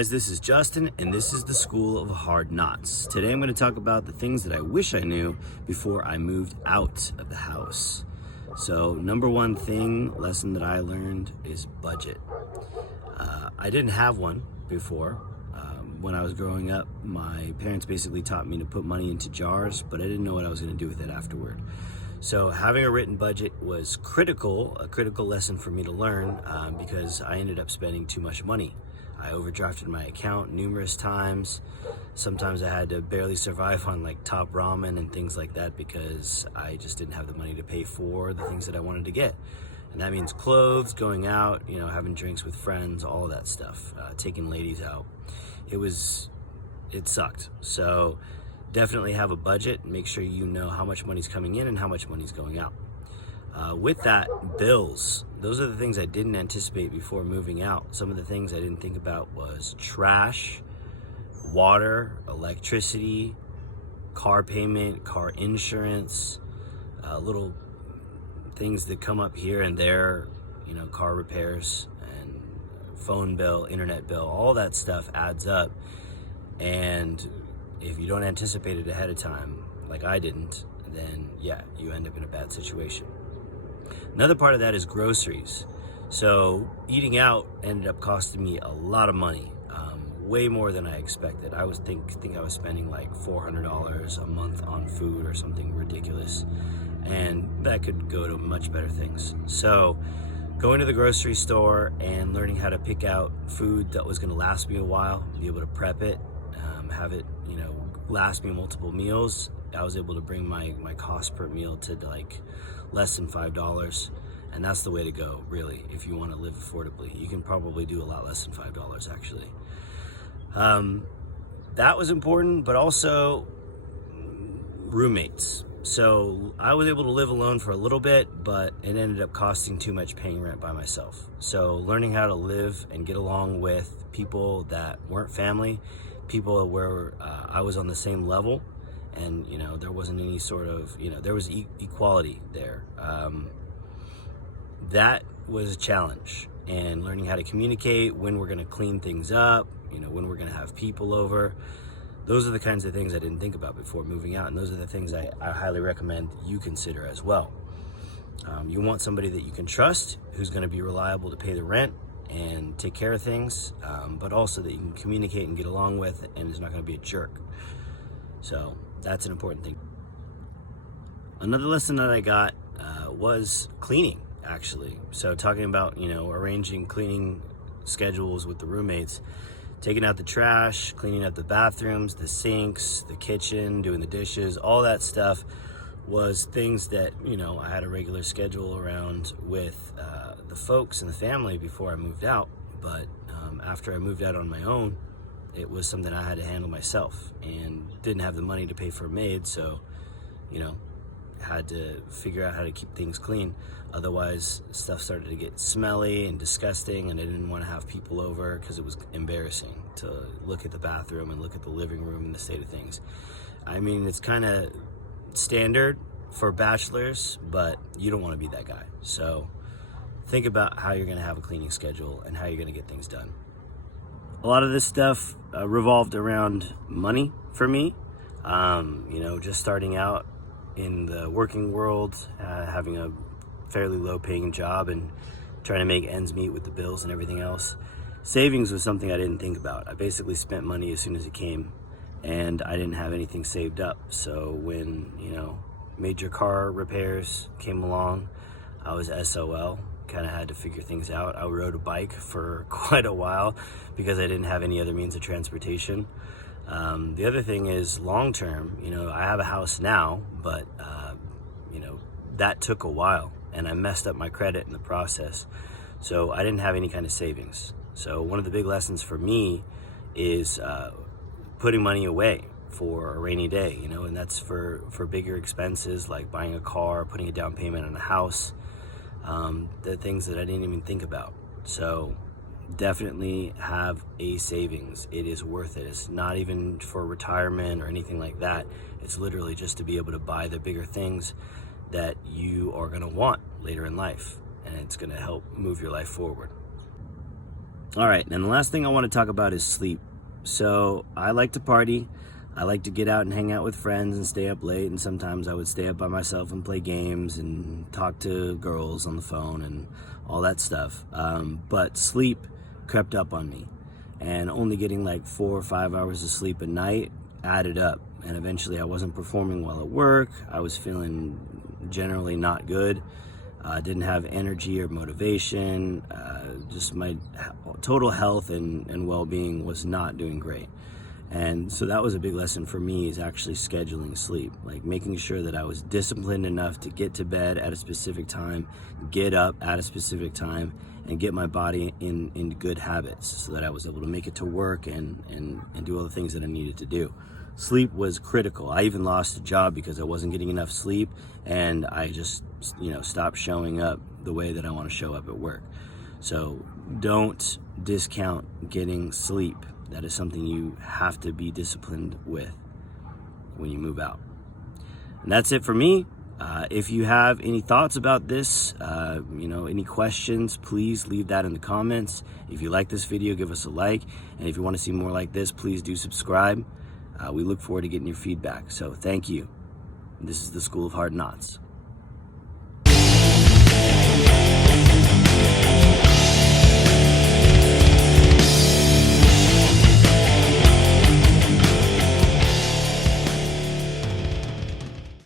guys, this is Justin, and this is the School of Hard Knots. Today I'm going to talk about the things that I wish I knew before I moved out of the house. So, number one lesson that I learned is budget. I didn't have one before. When I was growing up, my parents basically taught me to put money into jars, but I didn't know what I was going to do with it afterward. So having a written budget was a critical lesson for me to learn because I ended up spending too much money. I overdrafted my account numerous times. Sometimes I had to barely survive on like top ramen and things like that because I just didn't have the money to pay for the things that I wanted to get. And that means clothes, going out, having drinks with friends, all of that stuff, taking ladies out. It sucked. So definitely have a budget. Make sure you know how much money's coming in and how much money's going out. With that, bills. Those are the things I didn't anticipate before moving out. Some of the things I didn't think about was trash, water, electricity, car payment, car insurance, little things that come up here and there, car repairs and phone bill, internet bill, all that stuff adds up. And if you don't anticipate it ahead of time, like I didn't, then yeah, you end up in a bad situation. Another part of that is groceries. So eating out ended up costing me a lot of money, way more than I expected. I was think I was spending like $400 a month on food or something ridiculous, and that could go to much better things. So going to the grocery store and learning how to pick out food that was going to last me a while, be able to prep it, have it, last me multiple meals. I was able to bring my cost per meal to like less than $5, and that's the way to go, really. If you want to live affordably, you can probably do a lot less than $5 actually. That was important, but also roommates. So I was able to live alone for a little bit, but it ended up costing too much paying rent by myself. So learning how to live and get along with people that weren't family, people where I was on the same level, and there wasn't any sort of, there was equality there. That was a challenge, and learning how to communicate, when we're going to clean things up, when we're going to have people over. Those are the kinds of things I didn't think about before moving out, and those are the things I highly recommend you consider as well. You want somebody that you can trust, who's going to be reliable to pay the rent and take care of things, but also that you can communicate and get along with, and is not going to be a jerk. So that's an important thing. Another lesson that I got was cleaning, actually. So talking about, arranging cleaning schedules with the roommates, taking out the trash, cleaning up the bathrooms, the sinks, the kitchen, doing the dishes, all that stuff was things that, I had a regular schedule around with the folks and the family before I moved out. But after I moved out on my own, it was something I had to handle myself, and didn't have the money to pay for a maid, so had to figure out how to keep things clean. Otherwise, stuff started to get smelly and disgusting, and I didn't want to have people over because it was embarrassing to look at the bathroom and look at the living room and the state of things. I mean, it's kind of standard for bachelors, but you don't want to be that guy. So think about how you're going to have a cleaning schedule and how you're going to get things done. A lot of this stuff revolved around money for me. Just starting out in the working world, having a fairly low paying job and trying to make ends meet with the bills and everything else. Savings was something I didn't think about. I basically spent money as soon as it came, and I didn't have anything saved up. So when, major car repairs came along, I was SOL. Kind of had to figure things out. I rode a bike for quite a while because I didn't have any other means of transportation. The other thing is long term, I have a house now, but that took a while, and I messed up my credit in the process. So I didn't have any kind of savings. So one of the big lessons for me is putting money away for a rainy day, and that's for bigger expenses like buying a car, putting a down payment on a house. The things that I didn't even think about. So definitely have a savings. It is worth it. It's not even for retirement or anything like that. It's literally just to be able to buy the bigger things that you are going to want later in life, and it's going to help move your life forward. All right, and the last thing I want to talk about is sleep. So I like to party. I like to get out and hang out with friends and stay up late, and sometimes I would stay up by myself and play games and talk to girls on the phone and all that stuff. But sleep crept up on me, and only getting like 4 or 5 hours of sleep a night added up, and eventually I wasn't performing well at work. I was feeling generally not good. Didn't have energy or motivation. Just my total health and well-being was not doing great. And so that was a big lesson for me, is actually scheduling sleep, like making sure that I was disciplined enough to get to bed at a specific time, get up at a specific time, and get my body in good habits so that I was able to make it to work and do all the things that I needed to do. Sleep was critical. I even lost a job because I wasn't getting enough sleep, and I just, stopped showing up the way that I want to show up at work. So don't discount getting sleep. That is something you have to be disciplined with when you move out. And that's it for me. If you have any thoughts about this, any questions, please leave that in the comments. If you like this video, give us a like. And if you want to see more like this, please do subscribe. We look forward to getting your feedback. So thank you. This is the School of Hard Knots.